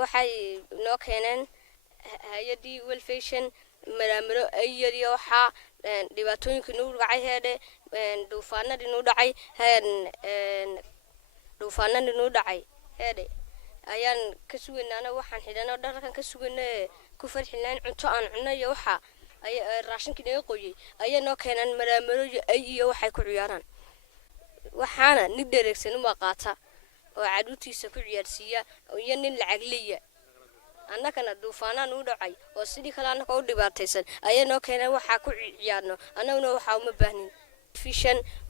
waxay noo keeneen hay'adii World Vision maraamaro ay yariyo waxa dhibaatooyinka noo dhacay heede duufaanadii noo dhacay duufaanadii noo dhacay heede ayaan ka sugeynaa waxaan xidhanaa dharkan ka sugeynaa ku farxinaan cunto aan cunayo waxa ay raashinka naga qoyay ayaa noo keenan maraamaro ay iyo waxay ku ciyaaraan waxaana nin dheregsan uma qaata oo caruurtiisa ku ciyaarsiiya iyo nin lacag leeya annagana duufaanaan u dhacay oo sidii kale annaka u dhibaataysan ayaa noo keenay waxa ku ciyaarno annaguna waxa uma baahnin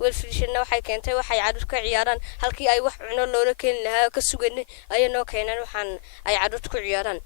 World Vision waxay keentay waxay caruur ka ciyaaraan halkii ay wax cuno loola keen lahaa ka suganay ayaa noo keenay waxaan ay caruur ku ciyaaraan